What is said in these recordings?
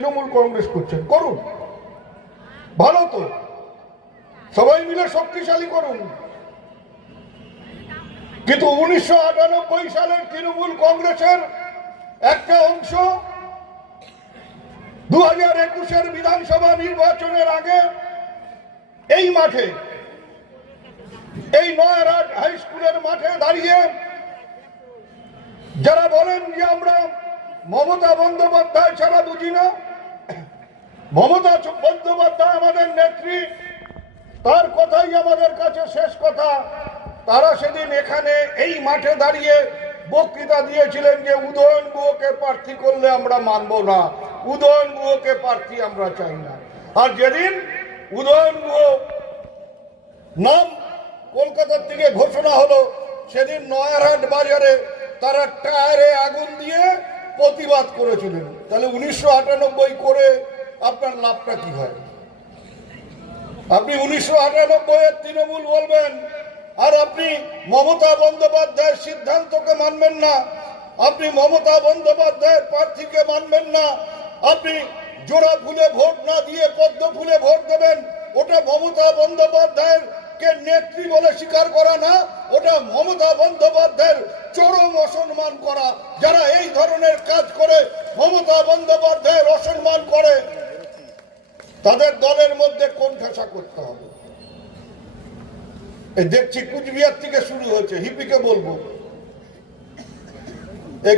তৃণমূল কংগ্রেস করছেন, করুন। ভালো তো। সবাই মিলে শক্তিশালী করুন। কিন্তু উনিশশো আটানব্বই সালের তৃণমূল কংগ্রেসের একটা অংশ দু হাজার একুশের বিধানসভা নির্বাচনের আগে এই মাঠে, এই নয়ারহাট হাই স্কুলের মাঠে দাঁড়িয়ে যারা বলেন যে আমরা মমতা বন্দ্যোপাধ্যায় ছাড়া বুঝি না মমতা বন্দ্যোপাধ্যায় আমাদের নেত্রী। তার কথাই আমাদের কাছে শেষ কথা। তারা সেদিন এখানে এই মাঠে দাঁড়িয়ে বক্তৃতা দিয়েছিলেন যে, উদয়ন গুহকে প্রার্থী করলে আমরা মানব না, উদয়ন গুহকে প্রার্থী আমরা চাই না। আর যেদিন উদয়ন গুহ নাম কলকাতার থেকে ঘোষণা হলো, সেদিন নয়ারহাট বাজারে তারা টায়ারে আগুন দিয়ে প্রতিবাদ করেছিলেন। তাহলে উনিশশো আটানব্বই করে আপনার লাভটা কি হয়? আপনি উনিশশো আটানব্বই এর তৃণমূল বলবেন, আর আপনি মমতা বন্দ্যোপাধ্যায়ের সিদ্ধান্তকে মানবেন না, আপনি মমতা বন্দ্যোপাধ্যায়ের প্রার্থীকে মানবেন না, আপনি জোড়া ফুলে ভোট না দিয়ে পদ্ম ফুলে ভোট দেবেন, ওটা মমতা বন্দ্যোপাধ্যায়ের কে নেত্রী বলে স্বীকার করা না, ওটা মমতা বন্দ্যোপাধ্যায়ের চরম অসম্মান করা। যারা এই ধরনের কাজ করে, মমতা বন্দ্যোপাধ্যায়ের অসম্মান করে তাদের দলের মধ্যে কোন ঠেসা করতে হবে? দেখছি কুচবিহার থেকে শুরু হয়েছে, হিপিকে বলব।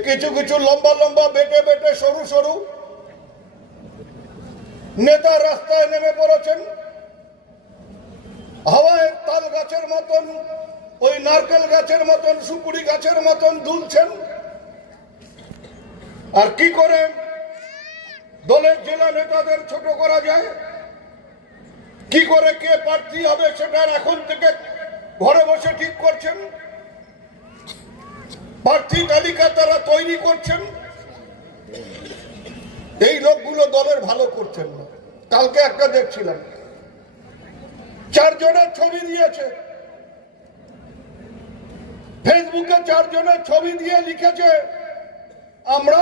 কিছু কিছু লম্বা লম্বা বেটে বেটে সরু সরু নেতা রাস্তায় নেমে পড়েছেন। হাওয়ায় তাল গাছের মতন, ওই নারকেল গাছের মতন, সুপুরি গাছের মতন দুলছেন। আর কি করে দলের জেলা নেতাদের ছোট করা যায়। কি করে কে প্রার্থী হবে সেটার এখন থেকে ঘরে বসে ঠিক করছেন। প্রার্থী তালিকা তারা তৈরি করছেন। এই লোকগুলো দলের ভালো করছেন না। কালকে একটা দেখছিলাম। চারজনের ছবি দিয়েছে। ফেসবুকে চারজনের ছবি দিয়ে লিখেছে, আমরা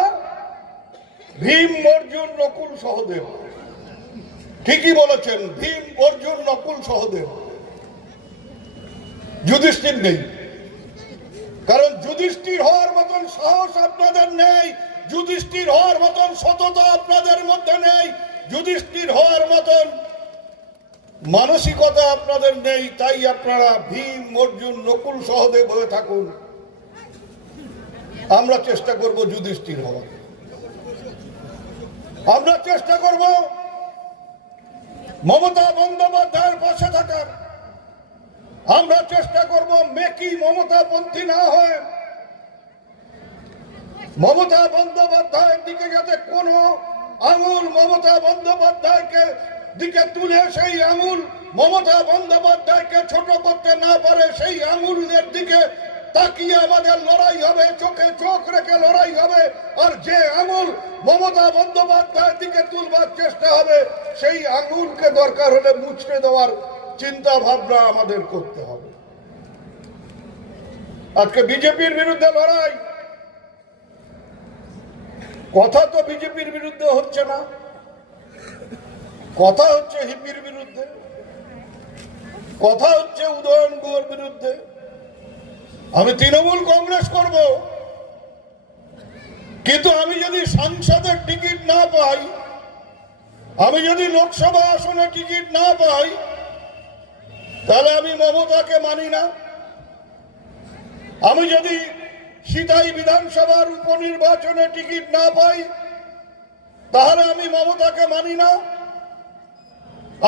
ভীম অর্জুন নকুল সহদেব। ঠিকই বলেছেন, ভীম অর্জুন নকুল সহদেব। যুধিষ্ঠির নেই। কারণ যুধিষ্ঠির হওয়ার মতন সাহস আপনাদের নেই, যুধিষ্ঠির হওয়ার মতন সততা আপনাদের মধ্যে নেই, যুধিষ্ঠির হওয়ার মতন মানসিকতা আপনাদের নেই, তাই আপনারা ভীম অর্জুন নকুল সহদেব হয়ে থাকুন। আমরা চেষ্টা করব যুধিষ্ঠির হওয়ার। আমরা চেষ্টা করব মমতা বন্দ্যোপাধ্যায়ের পাশে থাকার। আমরা চেষ্টা করব মেকি মমতা পন্থী না হয় মমতা বন্দ্যোপাধ্যায়ের দিকে যাতে কোনো আঙুল মমতা বন্দ্যোপাধ্যায়কে দিকে তুলে, সেই আঙুল মমতা বন্দ্যোপাধ্যায়কে ছোট করতে না পারে, সেই আঙুলের দিকে তাকিয়ে আমাদের লড়াই হবে, চোখে চোখ রেখে লড়াই হবে, আর যে আঙুল মমতা বন্দ্যোপাধ্যায়ের দিকে তুলবার চেষ্টা হবে, সেই আঙুলকে দরকার হলে মুছড়ে দেওয়ার চিন্তা ভাবনা আমাদের করতে হবে। আজকে বিজেপির বিরুদ্ধে লড়াই। কথা তো বিজেপির বিরুদ্ধে হচ্ছে না। কথা হচ্ছে হিপির বিরুদ্ধে। কথা হচ্ছে উদয়ন গুহর বিরুদ্ধে। আমি তৃণমূল কংগ্রেস করব। কিন্তু আমি যদি সংসদের টিকিট না পাই, আমি যদি লোকসভা আসনে টিকিট না পাই, তাহলে আমি মমতাকে মানি না। আমি যদি সিতাই বিধানসভার উপনির্বাচনে টিকিট না পাই, তাহলে আমি মমতাকে মানি না।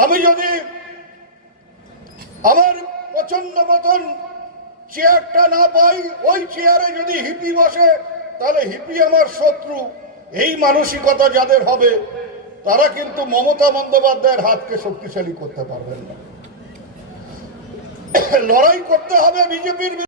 আমি যদি আমার পছন্দ মতন চেয়ারটা না পাই, ওই চেয়ারে যদি হিপি বসে, তাহলে হিপি আমার শত্রু। এই মানসিকতা যাদের হবে, তারা কিন্তু মমতা বন্দ্যোপাধ্যায়ের হাতকে শক্তিশালী করতে পারবেন না। লড়াই করতে হবে বিজেপির